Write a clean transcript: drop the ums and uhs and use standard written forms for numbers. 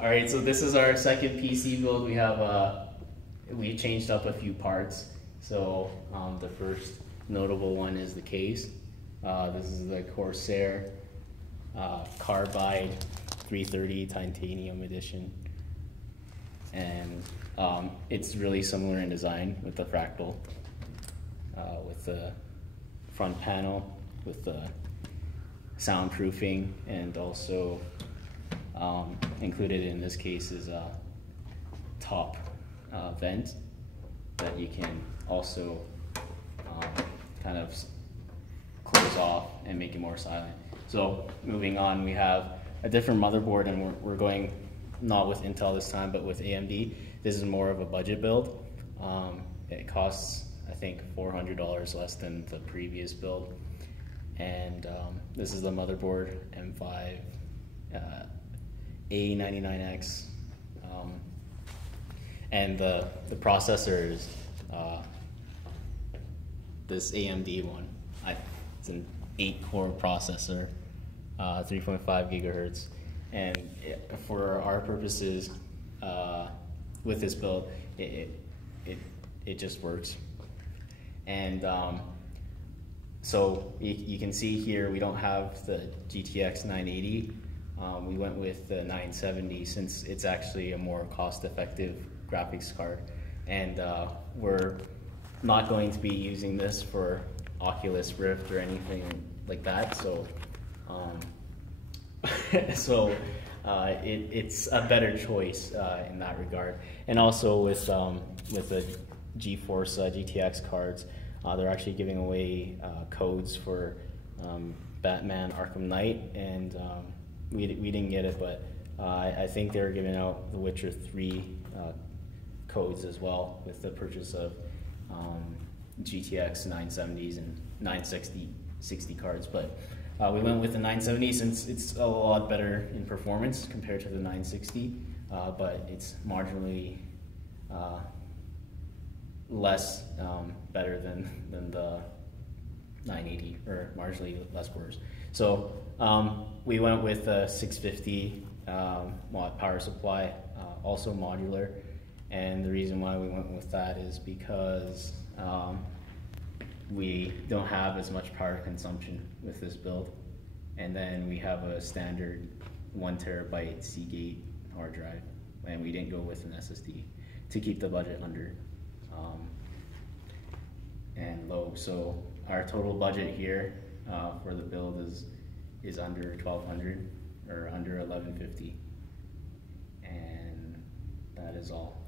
All right, so this is our second PC build. We changed up a few parts. So the first notable one is the case. This is the Corsair Carbide 330 Titanium Edition, and it's really similar in design with the fractal, with the front panel, with the soundproofing, and also included in this case is a top vent that you can also kind of close off and make it more silent. So moving on, we have a different motherboard, and we're going not with Intel this time, but with AMD. This is more of a budget build. It costs, I think, $400 less than the previous build. And this is the motherboard, M5 A99X. And the processor is this AMD one. It's an 8-core processor, 3.5 gigahertz. And for our purposes, with this build, it just works. And so you can see here we don't have the GTX 980. We went with the 970 since it's actually a more cost-effective graphics card. And we're not going to be using this for Oculus Rift or anything like that. So it's a better choice in that regard. And also with the GeForce GTX cards, they're actually giving away codes for Batman Arkham Knight, and we didn't get it, but I think they're giving out the Witcher 3 codes as well with the purchase of GTX 970s and 960 cards. But we went with the 970 since it's a lot better in performance compared to the 960, but it's marginally less better than the 980, or marginally less worse. So we went with a 650 watt power supply, also modular. And the reason why we went with that is because we don't have as much power consumption with this build. And then we have a standard 1 terabyte Seagate hard drive, and we didn't go with an SSD to keep the budget under and low. So our total budget here for the build is under 1,200 or under 1,150, and that is all.